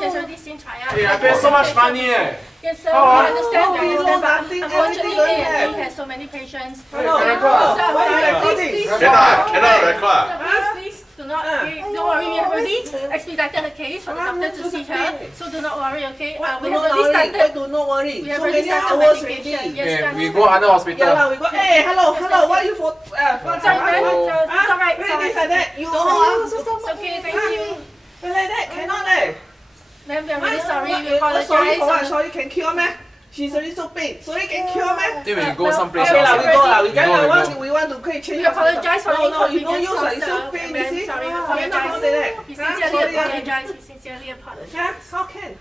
He has already seen trial. Hey, I pay so much money. Yes, sir. I understand that. Unfortunately, A&E has so many patients. Cannot record. Please do not. Don't worry. We have already expedited the case for the doctor to see her. So do not worry, okay? We have already started. Do not worry. We have So already many started hours medication. already. Yes, We go other hospital. Yeah, we go. Hey, hello. Why you for? Sorry, ma'am. It's alright. Like that. You It's okay. Thank you. Like that cannot eh. Ma'am, we are really sorry. We Sorry for what? apologize. Sorry can cure me? She's already so big. Sorry can cure me? Think we go someplace Okay lah, else. we go lah. We go. want to change. We apologize for the you no inconvenience use caused. It's so pain, you see? Sorry, we Cannot hold apologize. it there. We sincerely apologize. We sincerely apologize. Yeah, how can?